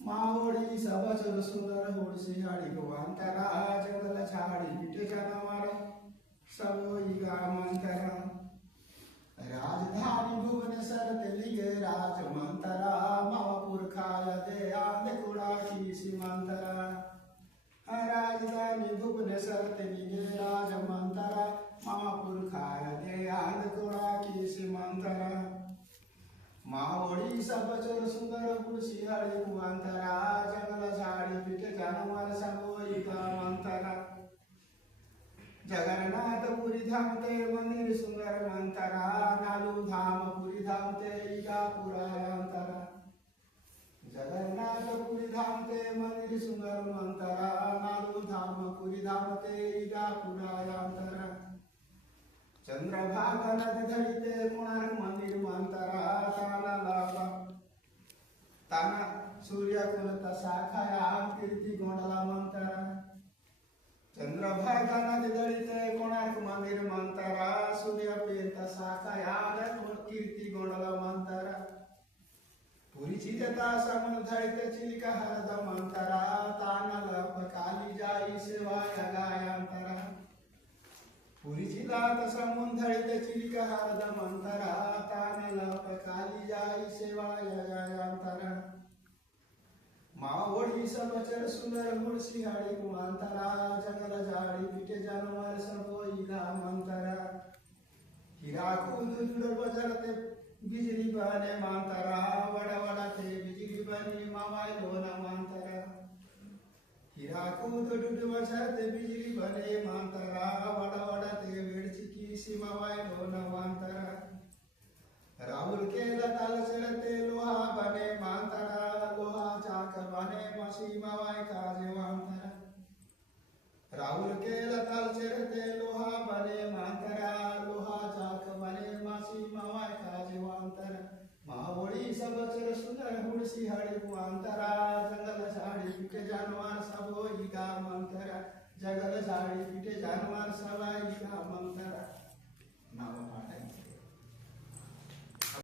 मावळी सबचर सुंदर होडसी हाडी गोवांतरा जंगल झाडी पिटे जनवार सबोई गामंतरा राजधानी भुवनेश्वर तेलिगे राजमंतरा मावापुर खाया दे आंधकुड़ा की सीमंतरा राजधानी भुवनेश्वर तेलिगे राजमंतरा मावापुर खाया दे आंधकुड़ा की सीमंतरा मावळी सबचर सुंदर पुरुषी हळी कुवांतरा जंगल झाडी पिटे जानवर सबोई गामंतरा जगन्नाथपुरी धाम ते मंदिर सुंदर मंतरा नालू धाम पुरी धाम ते इगापुरायंतरा जगन्नाथपुरी धाम ते मंदिर सुंदर मंतरा नालू धाम पुरी धाम ते इगापुरायंतरा चंद्रभागा नदी धरिते कोणार्क मंदिर मंतरा ताना लाभा ताना सूर्य कुलता शाखाया कीर्ती गोंडला मंतरा चंद्रभागा नदी धरिते कोणार्क मंदिर मंतरा सूर्य पेंता शाखाया कीर्ती गोंडला मंतरा पुरीची देता समुद्र धरिते चिलिका हरद मंतरा ताना लप काली जाई सेवाया गायांतरा पुरीची लात समुद्र चिलिका हरद मंतरा ताना लप काली जाई सेवाया गायांतरा मावळी सबचर सुंदर मुळसी हाडी कुवांतरा जंगल झाडी पिटे जानवर सबोई गामंतरा हीरा कूद जुड़ बजरते बिजली बने मंतरा वड़ा वड़ा थे बिजली बनी मावाई लोना मंतरा हीरा कूद जुड़ बजरते बिजली बने मंतरा वड़ा वड़ा थे वेड़ची की सीमावाई लोना मंतरा राहुल के लताल चलते लोहा बने मंतरा लोहा चाक बने मसी मावाई काजे मंतरा राहुल के लताल चलते लोहा बने मंतरा लोहा चाक बने मसी मावाई काजे मंतरा मावळी सबचर सुंदर हुडसी हळी कुवांतरा जंगल झाडी पिटे जानवर सबोई गामंतरा जंगल झाडी पिटे जानवर सबोई गामंतरा नाव पाठायचं